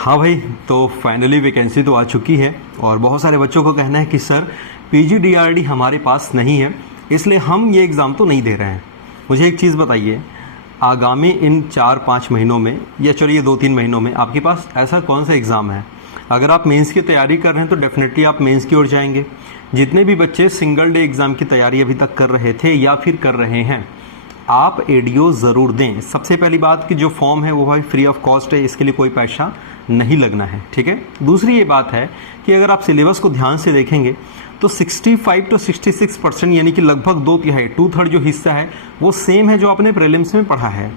हाँ भाई, तो फाइनली वैकेंसी तो आ चुकी है और बहुत सारे बच्चों को कहना है कि सर पीजीडीआरडी हमारे पास नहीं है, इसलिए हम ये एग्ज़ाम तो नहीं दे रहे हैं। मुझे एक चीज़ बताइए, आगामी इन 4-5 महीनों में या चलिए 2-3 महीनों में आपके पास ऐसा कौन सा एग्ज़ाम है? अगर आप मेंस की तैयारी कर रहे हैं तो डेफिनेटली आप मेंस की ओर जाएंगे। जितने भी बच्चे सिंगल डे एग्ज़ाम की तैयारी अभी तक कर रहे थे या फिर कर रहे हैं, आप एडीओ ज़रूर दें। सबसे पहली बात कि जो फॉर्म है वो भाई फ्री ऑफ कॉस्ट है, इसके लिए कोई पैसा नहीं लगना है, ठीक है। दूसरी ये बात है कि अगर आप सिलेबस को ध्यान से देखेंगे तो 65 to 66% यानी कि लगभग 2/3 2/3 जो हिस्सा है वो सेम है जो आपने प्रीलिम्स में पढ़ा है।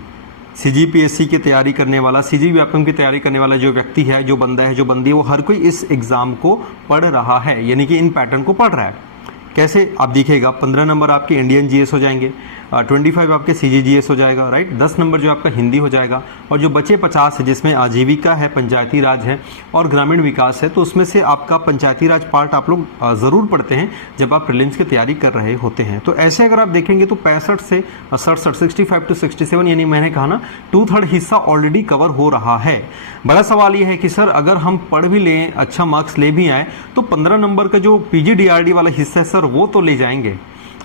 सीजीपीएससी की तैयारी करने वाला, सीजीपीएफएम की तैयारी करने वाला जो व्यक्ति है, जो बंदा है, जो बंदी है, वो हर कोई इस एग्ज़ाम को पढ़ रहा है, यानी कि इन पैटर्न को पढ़ रहा है। कैसे आप दिखेगा, 15 नंबर आपके इंडियन जीएस हो जाएंगे, 25 आपके सीजीजीएस हो जाएगा, राइट। 10 नंबर जो आपका हिंदी हो जाएगा और जो बचे 50 है जिसमें आजीविका है, पंचायती राज है और ग्रामीण विकास है, तो उसमें से आपका पंचायती राज पार्ट आप लोग ज़रूर पढ़ते हैं जब आप प्रीलिम्स की तैयारी कर रहे होते हैं। तो ऐसे अगर आप देखेंगे तो 65 से 67 65 to 67 यानी मैंने कहा ना 2/3 हिस्सा ऑलरेडी कवर हो रहा है। बड़ा सवाल यह है कि सर अगर हम पढ़ भी लें, अच्छा मार्क्स ले भी आए, तो 15 नंबर का जो पीजीडीआरडी वाला हिस्सा है सर वो तो ले जाएंगे।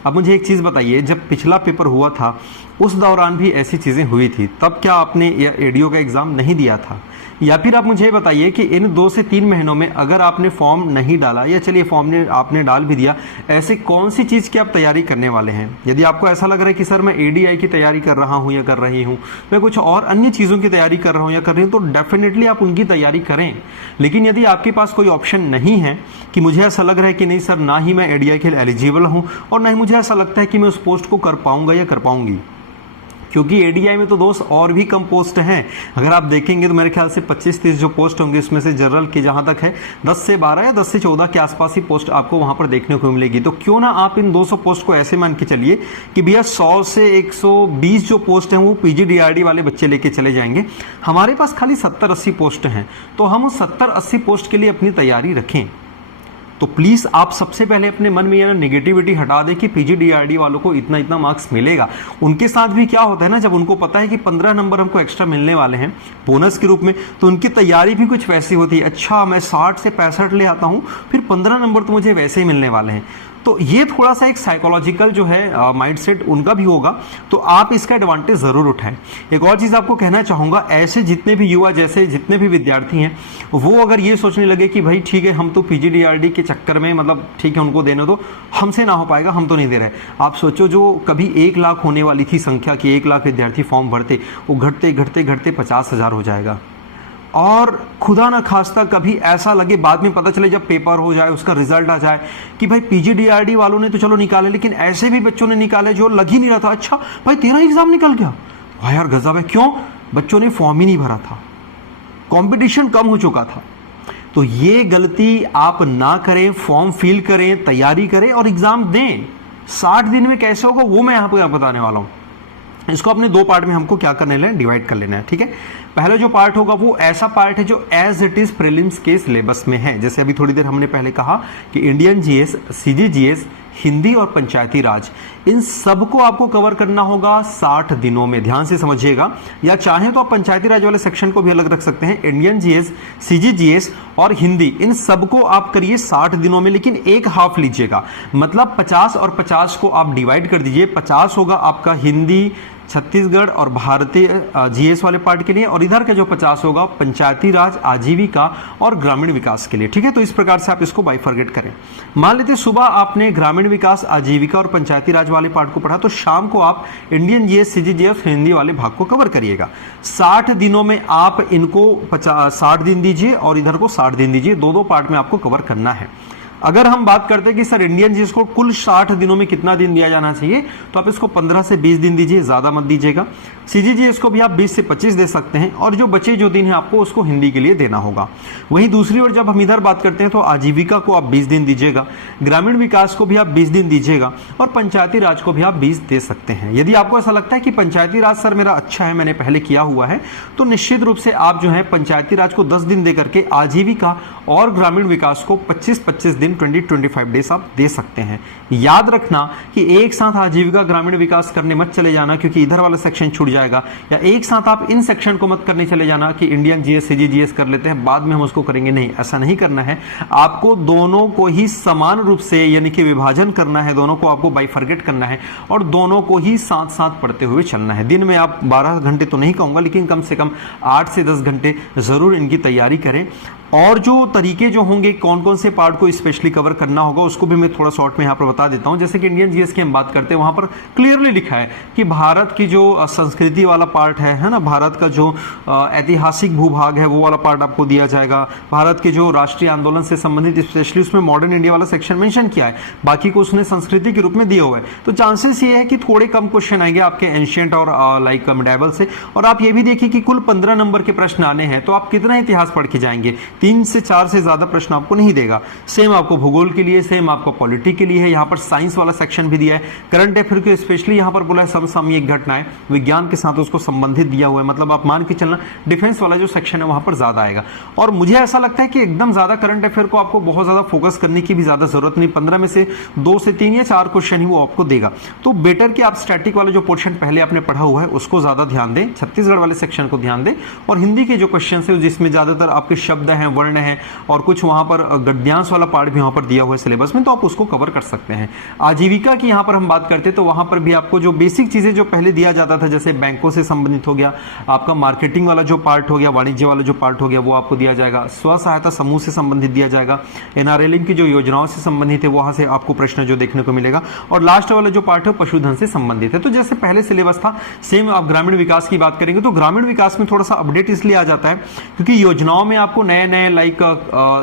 अब मुझे एक चीज़ बताइए, जब पिछला पेपर हुआ था उस दौरान भी ऐसी चीज़ें हुई थी, तब क्या आपने एडीओ का एग्ज़ाम नहीं दिया था? या फिर आप मुझे बताइए कि इन 2 से 3 महीनों में अगर आपने फॉर्म नहीं डाला या चलिए फॉर्म आपने डाल भी दिया, ऐसे कौन सी चीज़ की आप तैयारी करने वाले हैं? यदि आपको ऐसा लग रहा है कि सर मैं एडीआई की तैयारी कर रहा हूँ या कर रही हूँ, मैं कुछ और अन्य चीज़ों की तैयारी कर रहा हूँ या कर रही हूँ, तो डेफिनेटली आप उनकी तैयारी करें। लेकिन यदि आपके पास कोई ऑप्शन नहीं है कि मुझे ऐसा लग रहा है कि नहीं सर, ना ही मैं एडीआई के लिए एलिजिबल हूँ और ना ही मुझे ऐसा लगता है कि मैं उस पोस्ट को कर पाऊंगा या कर पाऊंगी, क्योंकि एडीआई में तो दोस्त और भी कम पोस्ट हैं। अगर आप देखेंगे तो मेरे ख्याल से 25-30 जो पोस्ट होंगे, इसमें से जनरल की जहां तक है 10 से 12 या 10 से 14 के आसपास ही पोस्ट आपको वहां पर देखने को मिलेगी। तो क्यों ना आप इन 200 पोस्ट को ऐसे मान के चलिए कि भैया 100 से 120 जो पोस्ट हैं वो पीजीडीआरडी वाले बच्चे लेके चले जाएंगे। हमारे पास खाली 70-80 पोस्ट हैं, तो हम उस 70-80 पोस्ट के लिए अपनी तैयारी रखें। तो प्लीज़ आप सबसे पहले अपने मन में ये नेगेटिविटी हटा दें कि पीजीडीआरडी वालों को इतना इतना मार्क्स मिलेगा। उनके साथ भी क्या होता है ना, जब उनको पता है कि 15 नंबर हमको एक्स्ट्रा मिलने वाले हैं बोनस के रूप में, तो उनकी तैयारी भी कुछ वैसी होती है। अच्छा, मैं 60 से 65 ले आता हूँ, फिर 15 नंबर तो मुझे वैसे ही मिलने वाले हैं। तो ये थोड़ा सा एक साइकोलॉजिकल जो है माइंडसेट उनका भी होगा, तो आप इसका एडवांटेज ज़रूर उठाएं। एक और चीज़ आपको कहना चाहूँगा, ऐसे जितने भी युवा, जैसे जितने भी विद्यार्थी हैं, वो अगर ये सोचने लगे कि भाई ठीक है हम तो पीजीडीआरडी के चक्कर में, मतलब ठीक है उनको देने दो, हमसे ना हो पाएगा, हम तो नहीं दे रहे। आप सोचो, जो कभी 1 लाख होने वाली थी संख्या कि 1 लाख विद्यार्थी फॉर्म भरते, वो घटते घटते घटते 50,000 हो जाएगा। और खुदा ना खास्ता कभी ऐसा लगे, बाद में पता चले जब पेपर हो जाए, उसका रिजल्ट आ जाए कि भाई पीजीडीआरडी वालों ने तो चलो निकाले, लेकिन ऐसे भी बच्चों ने निकाले जो लग ही नहीं रहा था। अच्छा भाई तेरा एग्जाम निकल गया, भाई यार गजब है। क्यों? बच्चों ने फॉर्म ही नहीं भरा था, कंपटीशन कम हो चुका था। तो ये गलती आप ना करें, फॉर्म फिल करें, तैयारी करें और एग्जाम दें। 60 दिन में कैसे होगा वो मैं यहाँ पर बताने वाला हूँ। इसको अपने 2 पार्ट में हमको क्या करने लेना है, डिवाइड कर लेना है, ठीक है। पहला जो पार्ट होगा वो ऐसा पार्ट है जो एज इट इज प्रीलिम्स के सिलेबस में है। जैसे अभी थोड़ी देर हमने पहले कहा कि इंडियन जीएस, सीजीजीएस, हिंदी और पंचायती राज, इन सबको आपको कवर करना होगा 60 दिनों में। ध्यान से समझिएगा, या चाहें तो आप पंचायती राज वाले सेक्शन को भी अलग रख सकते हैं। इंडियन जीएस, सीजीजीएस और हिंदी, इन सबको आप करिए 60 दिनों में, लेकिन एक हाफ लीजिएगा। मतलब 50 और 50 को आप डिवाइड कर दीजिए। 50 होगा आपका हिंदी, छत्तीसगढ़ और भारतीय जीएस वाले पार्ट के लिए, और इधर का जो 50 होगा पंचायती राज, आजीविका और ग्रामीण विकास के लिए, ठीक है। तो इस प्रकार से आप इसको बाइफरगेट करें। मान लेते सुबह आपने ग्रामीण विकास, आजीविका और पंचायती राज वाले पार्ट को पढ़ा, तो शाम को आप इंडियन जीएस, सीजीजीएस, हिंदी वाले भाग को कवर करिएगा। 60 दिनों में आप इनको 60 दिन दीजिए और इधर को 60 दिन दीजिए। 2-2 पार्ट में आपको कवर करना है। अगर हम बात करते हैं कि सर इंडियन जीएस को कुल 60 दिनों में कितना दिन दिया जाना चाहिए, तो आप इसको 15 से 20 दिन दीजिए, ज्यादा मत दीजिएगा। सीजीजीएस को भी आप 20 से 25 दे सकते हैं, और जो बचे जो दिन है आपको उसको हिंदी के लिए देना होगा। वहीं दूसरी ओर जब हम इधर बात करते हैं तो आजीविका को आप 20 दिन दीजिएगा, ग्रामीण विकास को भी आप 20 दिन दीजिएगा और पंचायती राज को भी आप 20 दे सकते हैं। यदि आपको ऐसा लगता है कि पंचायती राज सर मेरा अच्छा है, मैंने पहले किया हुआ है, तो निश्चित रूप से आप जो है पंचायती राज को 10 दिन दे करके आजीविका और ग्रामीण विकास को 25-25 दिन दिन 20-25 डेज आप दे सकते हैं। याद रखना कि एक साथ आजीविका ग्रामीण विकास करने मत चले जाना, क्योंकि इधर वाला सेक्शन छूट जाएगा, या एक साथ आप इन सेक्शन को मत करने चले जाना कि इंडियन जीएस सीजीजीएस कर लेते हैं बाद में हम उसको करेंगे। नहीं, ऐसा नहीं करना है। आपको दोनों को ही समान रूप से यानी कि विभाजन करना है, दोनों को आपको बाइफरगेट करना है और दोनों को ही साथ साथ पढ़ते हुए चलना है। दिन में आप 12 घंटे तो नहीं कहूंगा, लेकिन कम से कम 8 से 10 घंटे जरूर इनकी तैयारी करें। और जो तरीके जो होंगे, कौन कौन से पार्ट को स्पेशली कवर करना होगा, उसको भी मैं थोड़ा शॉर्ट में यहाँ पर बता देता हूँ। जैसे कि इंडियन जीएस की हम बात करते हैं, वहां पर क्लियरली लिखा है कि भारत की जो संस्कृति वाला पार्ट है ना, भारत का जो ऐतिहासिक भूभाग है वो वाला पार्ट आपको दिया जाएगा। भारत के जो राष्ट्रीय आंदोलन से संबंधित स्पेशली उसमें मॉडर्न इंडिया वाला सेक्शन मेंशन किया है, बाकी को उसने संस्कृति के रूप में दिया हुआ है। तो चांसेस ये है कि थोड़े कम क्वेश्चन आएंगे आपके एंशिएंट और लाइक मिडाइवल से। और आप ये भी देखिए कि कुल 15 नंबर के प्रश्न आने हैं, तो आप कितना इतिहास पढ़ के जाएंगे? 3 से 4 से ज्यादा प्रश्न आपको नहीं देगा। सेम आपको भूगोल के लिए, सेम आपको पॉलिटी के लिए है। यहाँ पर साइंस वाला सेक्शन भी दिया है, करंट अफेयर के स्पेशली यहाँ पर बोला है समसामयिक घटनाएं, विज्ञान के साथ उसको संबंधित दिया हुआ है। मतलब आप मान के चलना डिफेंस वाला जो सेक्शन है वहां पर ज्यादा आएगा। और मुझे ऐसा लगता है कि एकदम ज्यादा करंट अफेयर को आपको बहुत ज्यादा फोकस करने की भी ज्यादा जरूरत नहीं। 15 में से 2 से 3 या 4 क्वेश्चन ही वो आपको देगा। तो बेटर कि आप स्टैटिक वाला जो पोर्शन पहले आपने पढ़ा हुआ है उसको ज्यादा ध्यान दें, छत्तीसगढ़ वाले सेक्शन को ध्यान दें, और हिंदी के जो क्वेश्चन है जिसमें ज्यादातर आपके शब्द हैं, वर्ण है, और कुछ वहां पर गद्यांश वाला पार्ट भी वहां पर दिया हुआ है सिलेबस में, तो आप उसको कवर कर सकते हैं। आजीविका की यहां पर हम बात करते हैं तो वहां पर भी आपको जो बेसिक चीजें जो पहले दिया जाता था, जैसे बैंकों से संबंधित हो गया, आपका मार्केटिंग वाला जो पार्ट हो गया, वाणिज्य वाला जो पार्ट हो गया, वो आपको दिया जाएगा। स्व सहायता समूह से संबंधित दिया जाएगा। एनआरएलएम की जो योजनाओं से संबंधित है वहां से आपको प्रश्न जो देखने को मिलेगा। और लास्ट वाला जो पार्ट है पशुधन से संबंधित है। तो जैसे पहले सिलेबस था, सेम आप ग्रामीण विकास की बात करेंगे तो ग्रामीण विकास में थोड़ा सा अपडेट इसलिए आ जाता है क्योंकि योजनाओं में आपको नए नए लाइक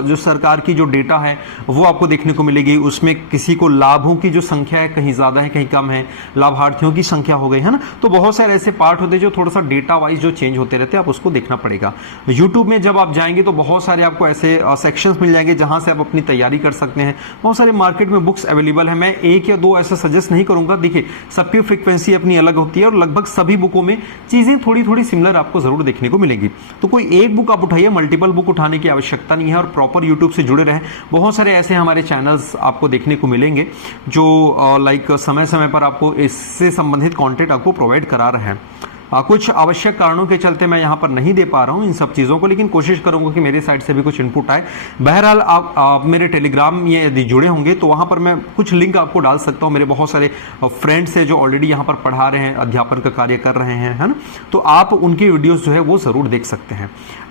जो सरकार की जो डेटा है वो आपको देखने को मिलेगी। उसमें किसी को लाभों की जो संख्या है कहीं ज्यादा है कहीं कम है, लाभार्थियों की संख्या हो गई है ना। तो बहुत सारे ऐसे पार्ट होते हैं जो थोड़ा सा डेटा वाइज जो चेंज होते रहते हैं, आप उसको देखना पड़ेगा। यूट्यूब में जब आप जाएंगे तो बहुत सारे आपको ऐसे सेक्शंस मिल जाएंगे जहां से आप अपनी तैयारी कर सकते हैं। बहुत सारे मार्केट में बुक्स अवेलेबल है। मैं 1 या 2 ऐसा सजेस्ट नहीं करूंगा। देखिए, सबकी फ्रीक्वेंसी अपनी अलग होती है और लगभग सभी बुकों में चीजें थोड़ी थोड़ी सिमिलर आपको जरूर देखने को मिलेगी। तो कोई एक बुक आप उठाइए, मल्टीपल बुक उठाने की आवश्यकता नहीं है। और प्रॉपर यूट्यूब से जुड़े रहे। बहुत सारे ऐसे हमारे चैनल्स आपको देखने को मिलेंगे जो लाइक समय समय पर आपको इससे संबंधित कंटेंट आपको प्रोवाइड करा रहे हैं। कुछ आवश्यक कारणों के चलते मैं यहां पर नहीं दे पा रहा हूं इन सब चीजों को, लेकिन कोशिश करूंगा कि मेरे साइड से भी कुछ इनपुट आए। बहरहाल आप मेरे टेलीग्राम ये यदि जुड़े होंगे तो वहां पर मैं कुछ लिंक आपको डाल सकता हूं। मेरे बहुत सारे फ्रेंड्स हैं जो ऑलरेडी यहां पर पढ़ा रहे हैं, अध्यापन का कार्य कर रहे हैं, है ना। तो आप उनकी वीडियोस जो है वो जरूर देख सकते हैं।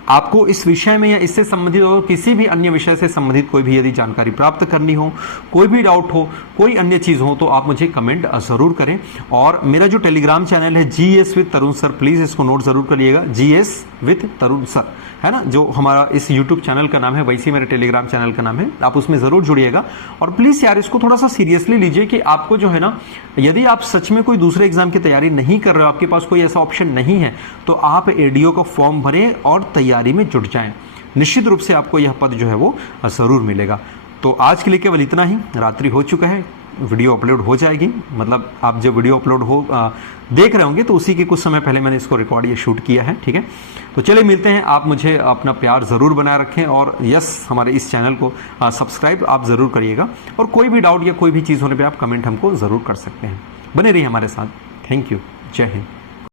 आपको इस विषय में या इससे संबंधित और किसी भी अन्य विषय से संबंधित कोई भी यदि जानकारी प्राप्त करनी हो, कोई भी डाउट हो, कोई अन्य चीज हो, तो आप मुझे कमेंट जरूर करें। और मेरा जो टेलीग्राम चैनल है GS with Tarun sir, please इसको नोट जरूर करिएगा, जीएस विद तरुण सर, है ना। जो हमारा इस यूट्यूब चैनल का नाम है वैसे मेरे टेलीग्राम चैनल का नाम है। आप उसमें जरूर जुड़िएगा। और प्लीज यार इसको थोड़ा सा सीरियसली लीजिए कि आपको जो है ना, यदि आप सच में कोई दूसरे एग्जाम की तैयारी नहीं कर रहे हो, आपके पास कोई ऐसा ऑप्शन नहीं है, तो आप एडीओ का फॉर्म भरें और तैयारी में जुट जाएं। निश्चित रूप से आपको यह पद जो है वो जरूर मिलेगा। तो आज के लिए केवल इतना ही। रात्रि हो चुका है, वीडियो अपलोड हो जाएगी। मतलब आप जब वीडियो अपलोड हो देख रहे होंगे तो उसी के कुछ समय पहले मैंने इसको रिकॉर्ड या शूट किया है, ठीक है। तो चलिए मिलते हैं। आप मुझे अपना प्यार जरूर बनाए रखें और यस, हमारे इस चैनल को सब्सक्राइब आप जरूर करिएगा। और कोई भी डाउट या कोई भी चीज़ होने पर आप कमेंट हमको जरूर कर सकते हैं। बने रहिए हमारे साथ। Thank you. जय हिंद।